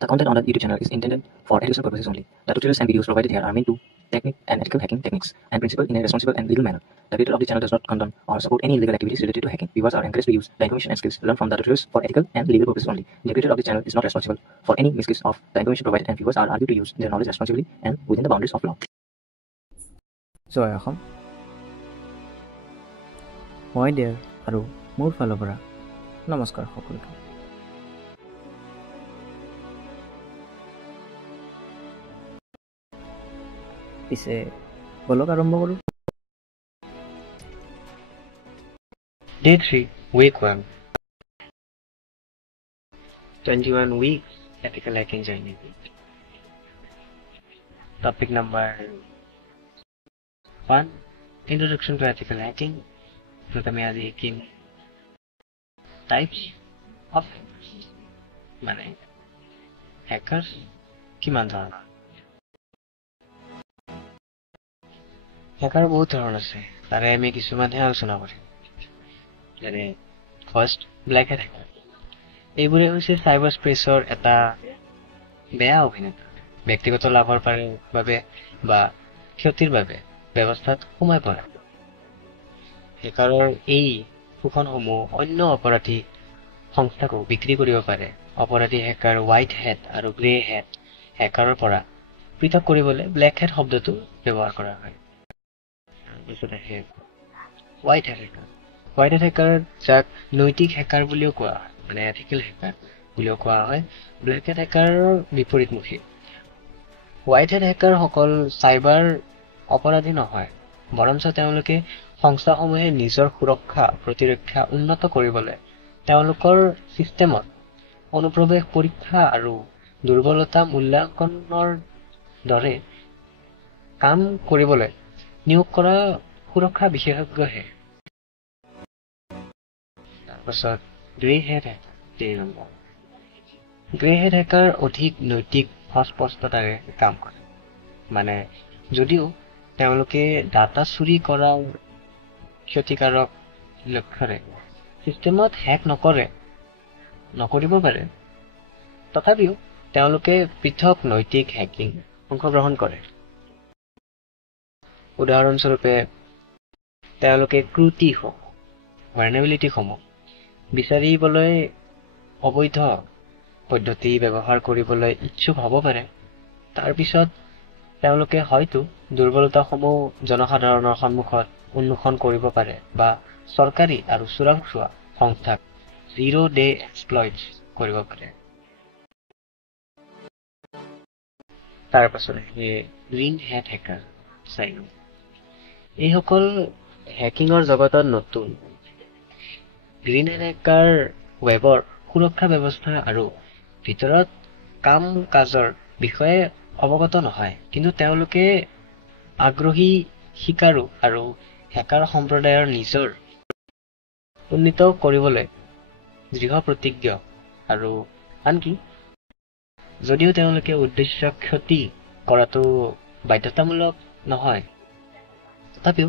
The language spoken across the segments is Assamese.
The content on the YouTube channel is intended for educational purposes only. The tutorials and videos provided here are meant to technique and ethical hacking techniques and principles in a responsible and legal manner. The creator of the channel does not condone or support any illegal activities related to hacking. Viewers are encouraged to use the information and skills learned from the tutorials for ethical and legal purposes only. The creator of the channel is not responsible for any misuse of the information provided, and viewers are argued to use their knowledge responsibly and within the boundaries of law. জয় অসম মই দেৰ আৰু মোৰ ফালৰ পৰা নমস্কাৰ সকলোকে। পিছে বলক আৰম্ভ কৰোঁ। Day 3, Week 1. 21 weeks ethical hacking journey. Topic number 1, Introduction to ethical hacking. প্রথমে আজি শিকিম types of মানে hackers কিমান ধৰণৰ। হ্যাকাৰ বহুত ধৰণ আছে, তাৰে আমি কিছুমানহে আলোচনা কৰিম। যেনে ফাৰ্ষ্ট, ব্লেক হেট হ্যাকাৰ। এইবোৰে হৈছে চাইবাৰ স্পেচৰ এটা বেয়া অভিনেতা, ব্যক্তিগত লাভৰ বাবে বা ক্ষতিৰ বাবে ব্যৱস্থাত সোমাই পৰে। হ্যাকাৰৰ এই শোষণসমূহ অন্য অপৰাধী সংস্থাকো বিক্ৰী কৰিব পাৰে। অপৰাধী হ্যাকাৰ হোৱাইট হেট আৰু গ্ৰে হেট হ্যাকাৰৰ পৰা পৃথক কৰিবলৈ ব্লেক হেট শব্দটো ব্যৱহাৰ কৰা হয়। হোৱাইট হেট হ্যাকাৰ। হোৱাইট হেট হ্যাকাৰ যাক নৈতিক হ্যাকাৰ বুলিও কোৱা হয়, মানে এথিকেল হ্যাকাৰ বুলিও কোৱা হয়, ব্লেক হেট হ্যাকাৰৰ বিপৰীতমুখী। হোৱাইট হেট হ্যাকাৰসকল চাইবাৰ অপৰাধী নহয়, বৰঞ্চ তেওঁলোকে সংস্থাসমূহে নিজৰ সুৰক্ষা প্ৰতিৰক্ষা উন্নত কৰিবলৈ তেওঁলোকৰ চিষ্টেমত অনুপ্ৰৱেশ পৰীক্ষা আৰু দুৰ্বলতা মূল্যাংকনৰ দৰে কাম কৰিবলৈ নিয়োগ কৰা সুৰক্ষা বিশেষজ্ঞহে। তাৰপাছত গ্ৰে হেট হ্যাকাৰ। 3 নম্বৰ, গ্ৰে হেট হ্যাকাৰ অধিক নৈতিক অস্পষ্টতাৰে কাম কৰে। মানে যদিও তেওঁলোকে ডাটা চুৰি কৰাৰ ক্ষতিকাৰক লক্ষ্যৰে চিষ্টেমত হেক নকৰিব পাৰে, তথাপিও তেওঁলোকে পৃথক নৈতিক হেকিং অংশগ্ৰহণ কৰে। উদাহৰণস্বৰূপে তেওঁলোকে ক্ৰুটিসমূহ ভালনেৰেবিলিটিসমূহ বিচাৰিবলৈ অবৈধ পদ্ধতি ব্যৱহাৰ কৰিবলৈ ইচ্ছুক হ'ব পাৰে। তাৰপিছত তেওঁলোকে হয়তো দুৰ্বলতাসমূহ জনসাধাৰণৰ সন্মুখত উন্মোচন কৰিব পাৰে বা চৰকাৰী আৰু চোৰাংচোৱা সংস্থাক জিৰ' ডে এক্সপ্লইট কৰিব পাৰে। তাৰপাছত গ্ৰীণ হেট হ্যাকাৰ। এইসকল হেকিঙৰ জগতত নতুন। গ্ৰীণ হেট হ্যাকাৰ ৱেবৰ সুৰক্ষা ব্যৱস্থা আৰু ভিতৰত কাম কাজৰ বিষয়ে অৱগত নহয়, কিন্তু তেওঁলোকে আগ্ৰহী শিকাৰু আৰু হ্যাকাৰ সম্প্ৰদায়ৰ নিজৰ উন্নীত কৰিবলৈ দৃঢ় প্ৰতিজ্ঞ। আৰু আনকি যদিও তেওঁলোকে উদ্দেশ্য ক্ষতি কৰাটো বাধ্যতামূলক নহয়, তথাপিও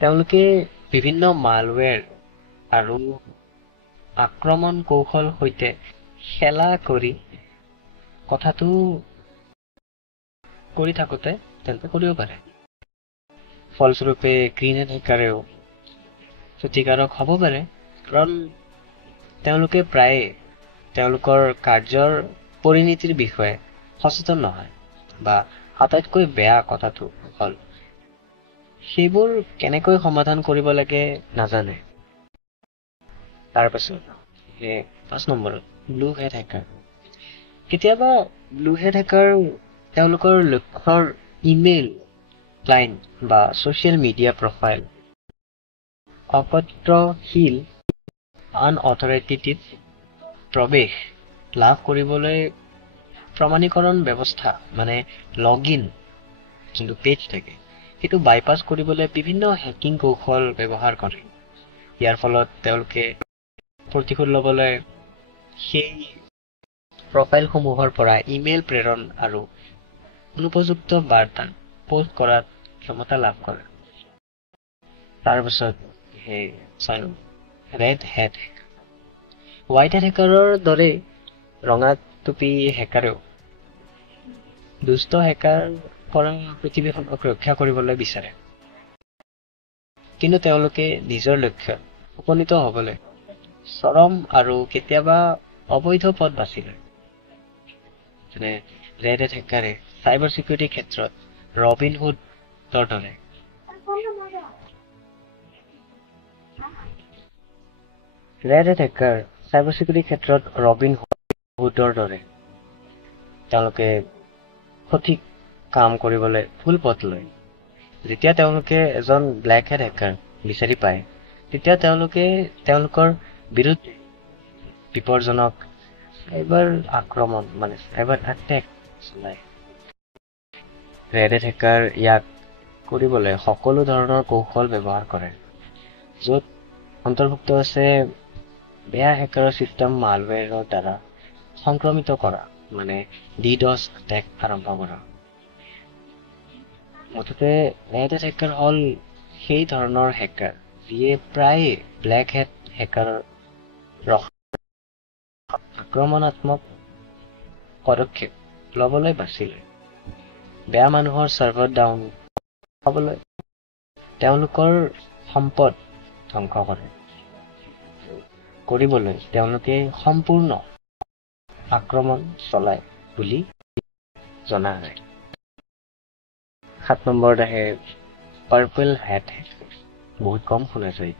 তেওঁলোকে বিভিন্ন মালৱেৰ আৰু আক্ৰমণ কৌশল সৈতে খেলা কৰি কথাটো কৰি থাকোঁতে তেওঁলোকে কৰিব পাৰে। ফলস্বৰূপে গ্ৰীণ হেট হ্যাকাৰেও ক্ষতিকাৰক হ'ব পাৰে, কাৰণ তেওঁলোকে প্ৰায়ে তেওঁলোকৰ কাৰ্যৰ পৰিণতিৰ বিষয়ে সচেতন নহয়, বা আটাইতকৈ বেয়া কথাটো হ'ল সেইবোৰ কেনেকৈ সমাধান কৰিব লাগে নাজানে। তাৰপাছত 5 নম্বৰত ব্লু হেট হ্যাকাৰ। কেতিয়াবা ব্লু হেট হ্যাকাৰ তেওঁলোকৰ লক্ষ্যৰ ইমেইল ক্লাইণ্ট বা ছ'চিয়েল মিডিয়া প্ৰফাইল অপত্ৰশীল আনঅথৰিটেটিভ প্ৰৱেশ লাভ কৰিবলৈ প্ৰমাণীকৰণ ব্যৱস্থা, মানে লগ ইন যোনটো পেজ থাকে, সেইটো বাইপাছ কৰিবলৈ বিভিন্ন হেকিং কৌশল ব্যৱহাৰ কৰে। ইয়াৰ ফলত তেওঁলোকে প্ৰতিশোধ ল'বলৈ সেই প্ৰফাইলসমূহৰ পৰা ইমেইল প্ৰেৰণ আৰু অনুপযুক্ত বাৰ্তা পোষ্ট কৰাত ক্ষমতা লাভ কৰে। তাৰপিছত ৰেড হেট। হোৱাইট হেট হ্যাকাৰৰ দৰে ৰঙা টুপি হ্যাকাৰেও দুষ্ট হেকাৰ পৰা পৃথিৱীখনক ৰক্ষা কৰিবলৈ বিচাৰে, কিন্তু তেওঁলোকে নিজৰ লক্ষ্যত উপনীত হ'বলৈ চৰম আৰু কেতিয়াবা অবৈধ পথ বাছি লয়। যেনে ৰেড হেট হেকাৰে চাইবাৰ চিকিউৰিটিৰ ক্ষেত্ৰত ৰবিন হুডৰ দৰে তেওঁলোকে সঠিক কাম কৰিবলৈ ভুল পথ লয়। যেতিয়া তেওঁলোকে এজন ব্লেক হেট হেকাৰ বিচাৰি পায়, তেতিয়া তেওঁলোকে তেওঁলোকৰ বিৰুদ্ধে বিপদজনক চাইবাৰ আক্ৰমণ চাইবাৰ এটেক চলায়। ৰেড হেট হেকাৰ ইয়াক কৰিবলৈ সকলো ধৰণৰ কৌশল ব্যৱহাৰ কৰে, য'ত অন্তৰ্ভুক্ত আছে বেয়া হেকাৰৰ চিষ্টেম মালৱেৰৰ দ্বাৰা সংক্ৰমিত কৰা, DDoS এটেক আৰম্ভ কৰা। মুঠতে ৰেড হেট হেকাৰ হ'ল সেই ধৰণৰ হেকাৰ যিয়ে প্ৰায়ে ব্লেক হেট হেকাৰৰ আক্ৰমণাত্মক পদক্ষেপ ল'বলৈ বাছি লয়। বেয়া মানুহৰ চাৰ্ভাৰ ডাউন হ'বলৈ তেওঁলোকৰ সম্পদ ধ্বংস কৰিবলৈ তেওঁলোকে সম্পূৰ্ণ আক্ৰমণ চলায় বুলি জনা যায়। 7 নম্বৰত আহে পাৰ্পল হেট হেকাৰ। বহুত কম শুনা যায়।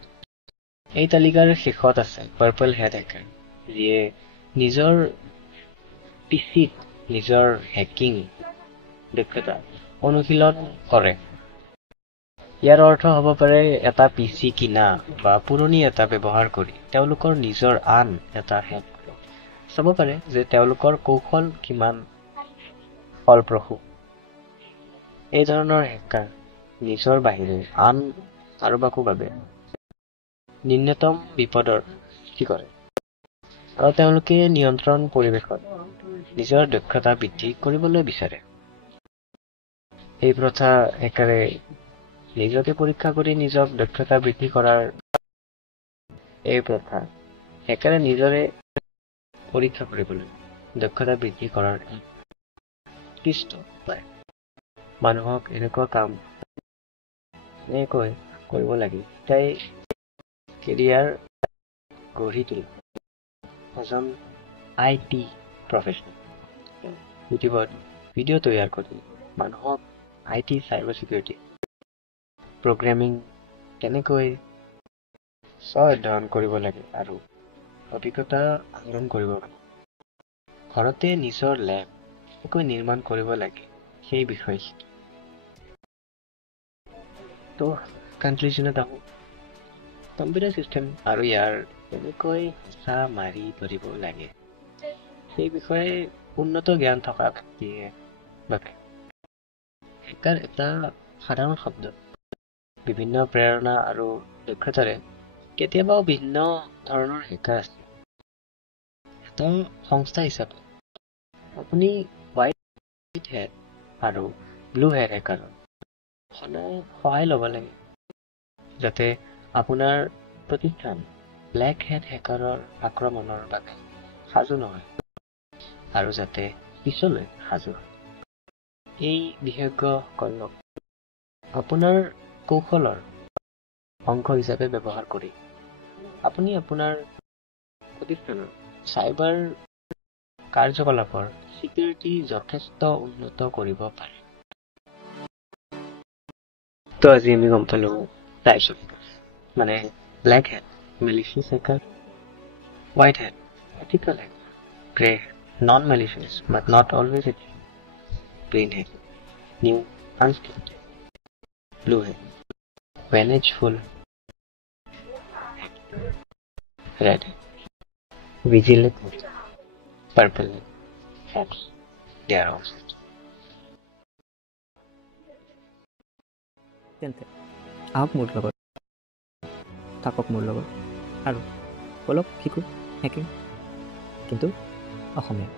এই তালিকাৰ শেষত আছে পাৰ্পল হেট হেকাৰ, যিয়ে নিজৰ পিচিত নিজৰ হেকিং দক্ষতা অনুশীলন কৰে। ইয়াৰ অৰ্থ হ'ব পাৰে এটা পিচি কিনা বা পুৰণি এটা ব্যৱহাৰ কৰি তেওঁলোকৰ নিজৰ আন এটা হেক কৰে। চাব পাৰে যে তেওঁলোকৰ কৌশল কিমান ফলপ্ৰসূ। এই ধৰণৰ হেকাৰ নিজৰ বাহিৰে আন কাৰোবাকৰ বাবে ন্যূনতম বিপদৰ সৃষ্টি কৰে, আৰু তেওঁলোকে নিয়ন্ত্ৰণ পৰিৱেশত নিজৰ দক্ষতা বৃদ্ধি কৰিবলৈ বিচাৰে। এই প্ৰথা হেকাৰে নিজকে পৰীক্ষা কৰি নিজৰ দক্ষতা বৃদ্ধি কৰাৰ উৎকৃষ্ট উপায়। মানুহক এনেকুৱা কাম এনেকৈ কৰিব লাগে তাই কেৰিয়াৰ গঢ়ি তোলা। এজন IT প্ৰফেচনেল ইউটিউবত ভিডিঅ' তৈয়াৰ কৰি মানুহক IT চাইবাৰ চিকিউৰিটি প্ৰগ্ৰেমিং কেনেকৈ অধ্যয়ন কৰিব লাগে আৰু অভিজ্ঞতা আহৰণ কৰিব লাগে, ঘৰতে নিজৰ লেব কেনেকৈ নিৰ্মাণ কৰিব লাগে সেই বিষয়ে শিকি। তো কনক্লুজনত আহোঁ, কম্পিউটাৰ চিষ্টেম আৰু ইয়াৰ কেনেকৈ হেঁচা মাৰি ধৰিব লাগে সেই বিষয়ে উন্নত জ্ঞান থকা ব্যক্তিয়ে বাবে হেকাৰ এটা সাধাৰণ শব্দ। বিভিন্ন প্ৰেৰণা আৰু দক্ষতাৰে কেতিয়াবাও ভিন্ন ধৰণৰ হেকাৰ আছে। এটা সংস্থা হিচাপে আপুনি হোৱাইট হেট আৰু ব্লু হেট হেকাৰৰ সদায় সহায় ল'ব লাগে, যাতে আপোনাৰ প্ৰতিষ্ঠান ব্লেক হেট হেকাৰৰ আক্ৰমণৰ বাবে সাজু নহয় আৰু যাতে পিছলৈ সাজু হয়। এই বিশেষজ্ঞসকলক আপোনাৰ কৌশলৰ অংশ হিচাপে ব্যৱহাৰ কৰি আপুনি আপোনাৰ প্ৰতিষ্ঠানৰ চাইবাৰ কাৰ্যকলাপৰ চিকিউৰিটি যথেষ্ট উন্নত কৰিব পাৰে। তো আজি আমি গম পালো types of black hat, malicious hacker, white hat, ethical hacker, grey hat, non malicious but not always ethical, green hat, new unskilled, blue hat, vengeful head, red head, vigilant head, purple head, hats. They are all set. তেন্তে আহক মোৰ লগত, থাকক মোৰ লগত আৰু অলপ শিকোঁ হেকিং, কিন্তু অসমীয়া।